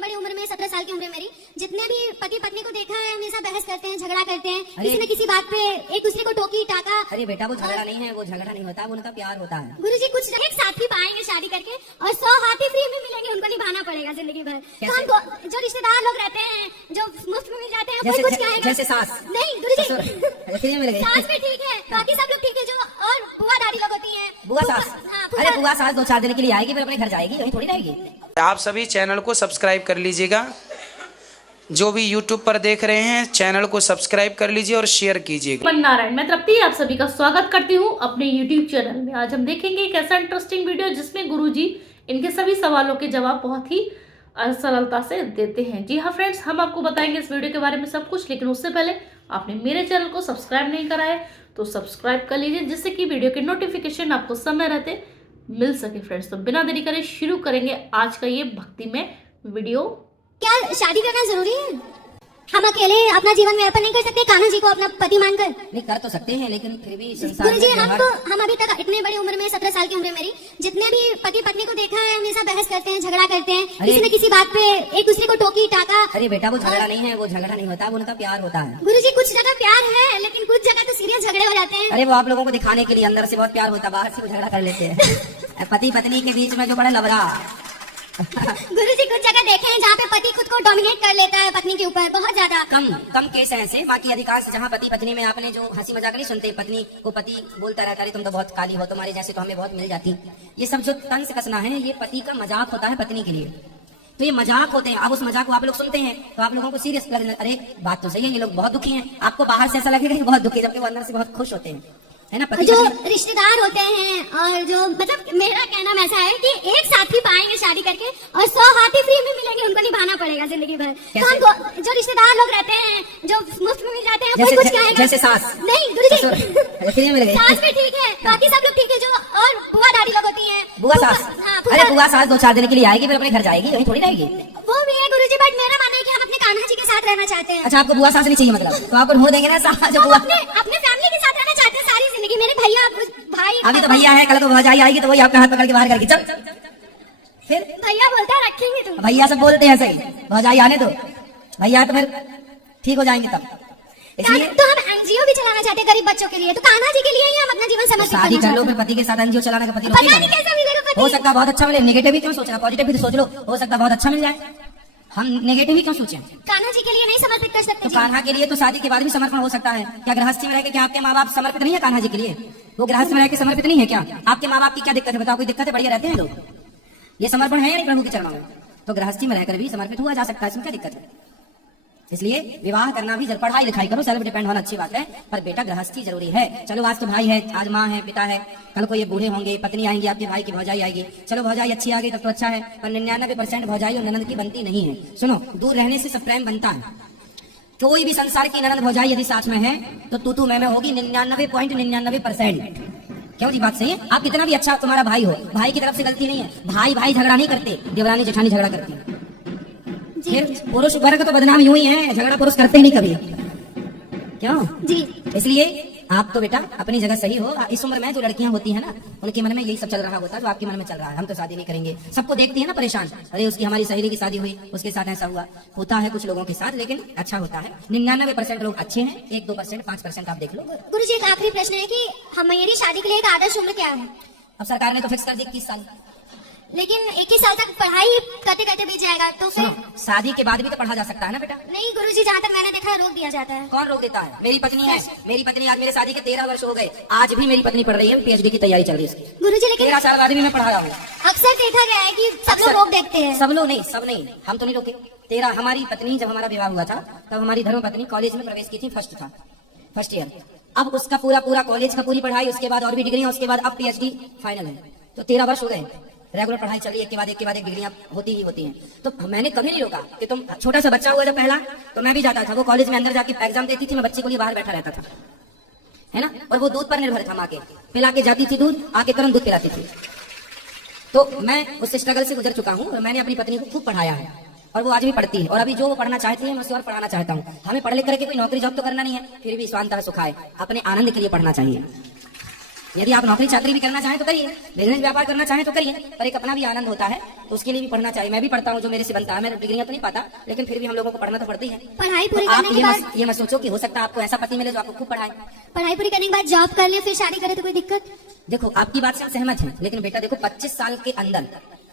बड़ी उम्र में 17 साल की उम्र है मेरी, जितने भी पति पत्नी को देखा है हमेशा बहस करते हैं, झगड़ा करते हैं, किसी न किसी बात पे एक दूसरे को टोकी टाका। अरे बेटा वो झगड़ा नहीं है, वो झगड़ा नहीं होता, वो उनका प्यार होता है। गुरुजी कुछ एक साथी पाएंगे शादी करके और 100 हाथी फ्री में मिलेंगे, उनको निभाना पड़ेगा जिंदगी भर। तो हम जो रिश्तेदार लोग रहते हैं जो मुफ्त में मिल जाते हैं वो कुछ कहेगा जैसे सास नहीं गुरुजी, सास भी ठीक है, बाकी सब लोग ठीक है, जो और बुआ दादी लोग होती है। बुआ सास, अरे बुआ सास 2-4 दिन के लिए आएगी फिर अपने घर जाएगी, वहीं थोड़ी रहेगी। आप सभी चैनल को सब्सक्राइब कर लीजिएगा, जो भी YouTube पर देख रहे हैं चैनल को सब्सक्राइब कर लीजिए और शेयर कीजिएगा। नारायण, मैं तृप्ति आप सभी का स्वागत करती हूँ अपने YouTube चैनल में। आज हम देखेंगे एक ऐसा इंटरेस्टिंग वीडियो जिसमें गुरुजी इनके सभी सवालों के जवाब बहुत ही सरलता से देते हैं। जी हाँ फ्रेंड्स, हम आपको बताएंगे इस वीडियो के बारे में सब कुछ, लेकिन उससे पहले आपने मेरे चैनल को सब्सक्राइब नहीं करा है तो सब्सक्राइब कर लीजिए, जिससे कि वीडियो के नोटिफिकेशन आपको समय रहते मिल सके। फ्रेंड्स, तो बिना देरी करे शुरू करेंगे आज का ये भक्ति में वीडियो। क्या शादी करना जरूरी है? हम अकेले अपना जीवन में अर्पण नहीं कर सकते कान्हा जी को अपना पति मानकर? नहीं कर तो सकते हैं, लेकिन फिर भी संसार गुरुजी हम अभी तक इतने बड़ी उम्र में 17 साल की उम्र है मेरी, जितने भी पति पत्नी को देखा है हमेशा बहस करते हैं, झगड़ा करते हैं, किसी न किसी बात पे एक दूसरे को टोकी टाका। अरे बेटा वो झगड़ा नहीं है, वो झगड़ा नहीं होता, वो उनका प्यार होता है। गुरुजी कुछ जगह प्यार है, लेकिन कुछ जगह तो सीरियस झगड़े हो जाते हैं। अरे वो आप लोगों को दिखाने के लिए अंदर से बहुत प्यार होता है, बाहर से वो झगड़ा कर लेते हैं। पति पत्नी के बीच में जो बड़ा लबड़ा। गुरुजी कुछ जगह देखे हैं जहाँ पे पति खुद को डोमिनेट कर लेता है पत्नी के ऊपर, बहुत ज्यादा। कम केस है ऐसे, बाकी अधिकांश जहाँ पति पत्नी में आपने जो हंसी मजाक नहीं सुनते, पत्नी को पति बोलता रहता है तुम तो बहुत काली हो, तुम्हारे जैसे तो हमें बहुत मिल जाती, ये सब जो तंज कसना है ये पति का मजाक होता है पत्नी के लिए। तो ये मजाक होते हैं, अब उस मजाक को आप लोग सुनते हैं तो आप लोगों को सीरियस लगने, अरे बात तो सही है, ये लोग बहुत दुखी हैं, आपको बाहर से ऐसा लगेगा कि बहुत दुखी, जबकि वो अंदर से बहुत खुश होते हैं, है ना। जो रिश्तेदार होते हैं और जो मतलब मेरा कहना ऐसा है कि एक साथी पाएंगे शादी करके और 100 हाथी फ्री में मिलेंगे, उनको निभाना पड़ेगा जिंदगी भर। तो हम जो रिश्तेदार लोग रहते हैं जो मुफ्त में मिल जाते हैं वो कुछ कहेगा जैसे सास नहीं गुरुजी, सास भी ठीक है, बाकी सब लोग ठीक है, जो और बुआ दादी लोग होती है। बुआ सास, अरे बुआ सास 2-4 दिन के लिए आएगी फिर अपने घर जाएगी, वहीं थोड़ी रहेगी। वो भी है गुरुजी, बट मेरा मानना है कि हम अपने कान्हा जी के साथ रहना चाहते हैं। अच्छा, आपको बुआ सास नहीं चाहिए मतलब, तो आप हो देंगे ना जो बुआ अपने फैमिली के साथ रहना चाहते हैं सारी जिंदगी। मेरे भैया भाई, अभी तो भैया है, कल को भौजाई आएगी तो वही आपका हाथ पकड़ के बाहर करके चल, फिर भैया बोलता है रखेंगे तुम। भैया सब बोलते हैं सही, भौजाई आने दो, भैया तो फिर ठीक हो जाएंगे तब। इसलिए तो हम एनजीओ भी चलाना चाहते हैं गरीब बच्चों के लिए, तो कान्हा जी के लिए ही हम अपना जीवन समर्पित शादी कर लो, फिर पति के साथ एनजीओ चलाने का पति हो सकता है बहुत अच्छा मिले। नेगेटिव ही क्यों सोचना, पॉजिटिव भी तो सोच लो, हो सकता है बहुत अच्छा मिल जाए। हम नेगेटिव ही क्यों सोचें? कान्हा जी के लिए नहीं समर्पित कर सकते? तो कान्हा के लिए तो शादी के बाद भी समर्पण हो सकता है। क्या गृहस्थी में रहकर क्या आपके माँ बाप समर्पित नहीं है कान्हा जी के लिए? वो गृहस्थी में रहकर समर्पित नहीं है क्या? आपके माँ बाप की क्या दिक्कत है बताओ? कोई दिक्कत है? बढ़िया रहते हैं लोग, ये समर्पण है या नहीं प्रभु के चरणों में? तो गृहस्थी में रहकर भी समर्पित हुआ जा सकता है, इसमें क्या दिक्कत है? इसलिए विवाह करना भी, पढ़ाई लिखाई करो, सेल्फ डिपेंड होना अच्छी बात है, पर बेटा गृहस्थी जरूरी है। चलो आज तो भाई है, आज माँ है, पिता है, कल को ये बूढ़े होंगे, पत्नी आएंगी, आपके भाई की भौजाई आएगी, चलो भौजाई अच्छी आ गई तब तो अच्छा है, पर 99% भौजाई और ननद की बनती नहीं है। सुनो, दूर रहने से सब प्रेम बनता है। कोई भी संसार की ननद भौजाई यदि साथ में है तो तू मैं होगी 99.99%। क्यों जी, बात सही है। आप कितना भी अच्छा तुम्हारा भाई हो, भाई की तरफ से गलती नहीं है, भाई भाई झगड़ा नहीं करते, देवरानी जेठानी झगड़ा करती है। फिर पुरुष वर्ग तो बदनाम यूं ही है, झगड़ा पुरुष करते ही नहीं कभी, क्यों जी? इसलिए आप तो बेटा अपनी जगह सही हो। इस उम्र में जो लड़कियां होती है ना, उनके मन में यही सब चल रहा होता है जो आपके मन में चल रहा है, हम तो शादी नहीं करेंगे। सबको देखती है ना परेशान, अरे उसकी हमारी सहेली की शादी हुई, उसके साथ ऐसा हुआ, होता है कुछ लोगों के साथ, लेकिन अच्छा होता है। 99% लोग अच्छे हैं, 1-2% 5% आप देख लो। गुरुजी एक आखिरी प्रश्न है कि हमारी शादी के लिए एक आदर्श उम्र क्या है? अब सरकार ने तो फिक्स कर दी 21 साल, लेकिन 21 साल तक पढ़ाई करते करते बीत जाएगा, तो फिर शादी के बाद भी तो पढ़ा जा सकता है ना बेटा? नहीं गुरुजी, जहाँ तक मैंने देखा है रोक दिया जाता है। कौन रोक देता है? मेरी पत्नी है, मेरी पत्नी आज मेरे शादी के 13 वर्ष हो गए, आज भी मेरी पत्नी पढ़ रही है, PhD की तैयारी चल रही है उसकी। गुरुजी लेकिन 13 साल बाद भी मैं पढ़ा रहा हूँ। अक्सर देखा गया है कि सब लोग रोक देखते हैं। सब लोग नहीं, सब नहीं, हम तो नहीं रोके। 13 हमारी पत्नी जब हमारा विवाह हुआ था तब हमारी धर्म पत्नी कॉलेज में प्रवेश की थी, फर्स्ट ईयर। अब उसका पूरा कॉलेज का पूरी पढ़ाई, उसके बाद और भी डिग्री, उसके बाद अब PhD फाइनल है, तो 13 वर्ष हो गए। रेगुलर पढ़ाई चली, एक के बाद एक डिग्रियां होती ही होती हैं। तो मैंने कभी नहीं रोका कि तुम, छोटा सा बच्चा हुआ जब पहला, तो मैं भी जाता था, वो कॉलेज में अंदर जाके एग्जाम देती थी, मैं बच्चे को लिए बाहर बैठा रहता था, है ना, और वो दूध पर निर्भर था, माँ के पिला के जाती थी दूध, आके तुरंत दूध पिलाती थी। तो मैं उस स्ट्रगल से गुजर चुका हूँ और मैंने अपनी पत्नी को खूब पढ़ाया है, और वो आज भी पढ़ती है, और अभी जो वो पढ़ना चाहती है मैं उसे और पढ़ाना चाहता हूँ। हमें पढ़ लिख करके कोई नौकरी जॉब तो करना नहीं है, फिर भी स्वांतः सुखाए, अपने आनंद के लिए पढ़ना चाहिए। यदि आप नौकरी चाकरी भी करना चाहें तो करिए, बिजनेस व्यापार करना चाहें तो करिए, पर एक अपना भी आनंद होता है, तो उसके लिए भी पढ़ना चाहिए। मैं भी पढ़ता हूँ जो मेरे से बनता है, मैं डिग्रियां तो नहीं पाता, लेकिन फिर भी हम लोगों को पढ़ना तो पड़ती है। पढ़ाई तो पूरी आप करने के बाद ये मत सोचो कि हो सकता है आपको ऐसा पति मिले जो आपको खूब पढ़ाए। पढ़ाई पूरी करने के बाद जॉब कर ले फिर शादी करे तो कोई दिक्कत? देखो आपकी बात से हम सहमत हैं, लेकिन बेटा देखो 25 साल के अंदर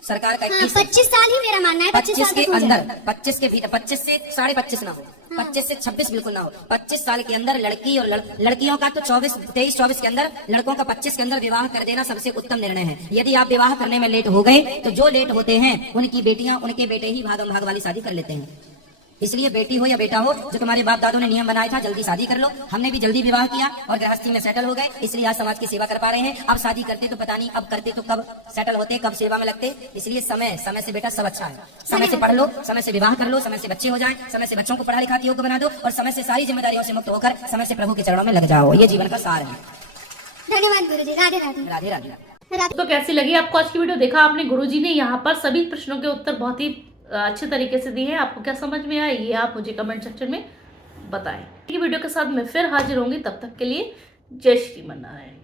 सरकार का हाँ, 25 साल ही मेरा मानना है। 25 के तक हो जाए। अंदर 25 के भीतर 25 से 25.5 ना हो, 25 से 26 बिल्कुल ना हो, 25 साल के अंदर लड़की और लड़कियों का तो 23-24 के अंदर, लड़कों का 25 के अंदर विवाह कर देना सबसे उत्तम निर्णय है। यदि आप विवाह करने में लेट हो गए तो जो लेट होते हैं उनकी बेटियां उनके बेटे ही भागम भाग वाली शादी कर लेते हैं। इसलिए बेटी हो या बेटा हो, जो तुम्हारे बाप दादों ने नियम बनाया था जल्दी शादी कर लो, हमने भी जल्दी विवाह किया और गृहस्थी में सेटल हो गए, इसलिए आज समाज की सेवा कर पा रहे हैं। अब शादी करते तो पता नहीं, अब करते तो कब सेटल होते, कब सेवा में लगते। इसलिए समय से बेटा सब अच्छा है। समय से पढ़ लो, समय से विवाह कर लो, समय से बच्चे हो जाए, समय से बच्चों को पढ़ा लिखा योग्य बना दो और समय से सारी जिम्मेदारियों से मुक्त होकर समय से प्रभु के चरणों में लग जाओ। ये जीवन का सार है। धन्यवाद गुरुजी। राधे राधे। राधे राधे। राधे। तो कैसी लगी आपको आज की वीडियो? देखा आपने, गुरुजी ने यहाँ पर सभी प्रश्नों के उत्तर बहुत ही अच्छे तरीके से दिए हैं। आपको क्या समझ में आया ये आप मुझे कमेंट सेक्शन में बताएं। वीडियो के साथ मैं फिर हाजिर होंगी, तब तक के लिए जय श्री मन्नारायण।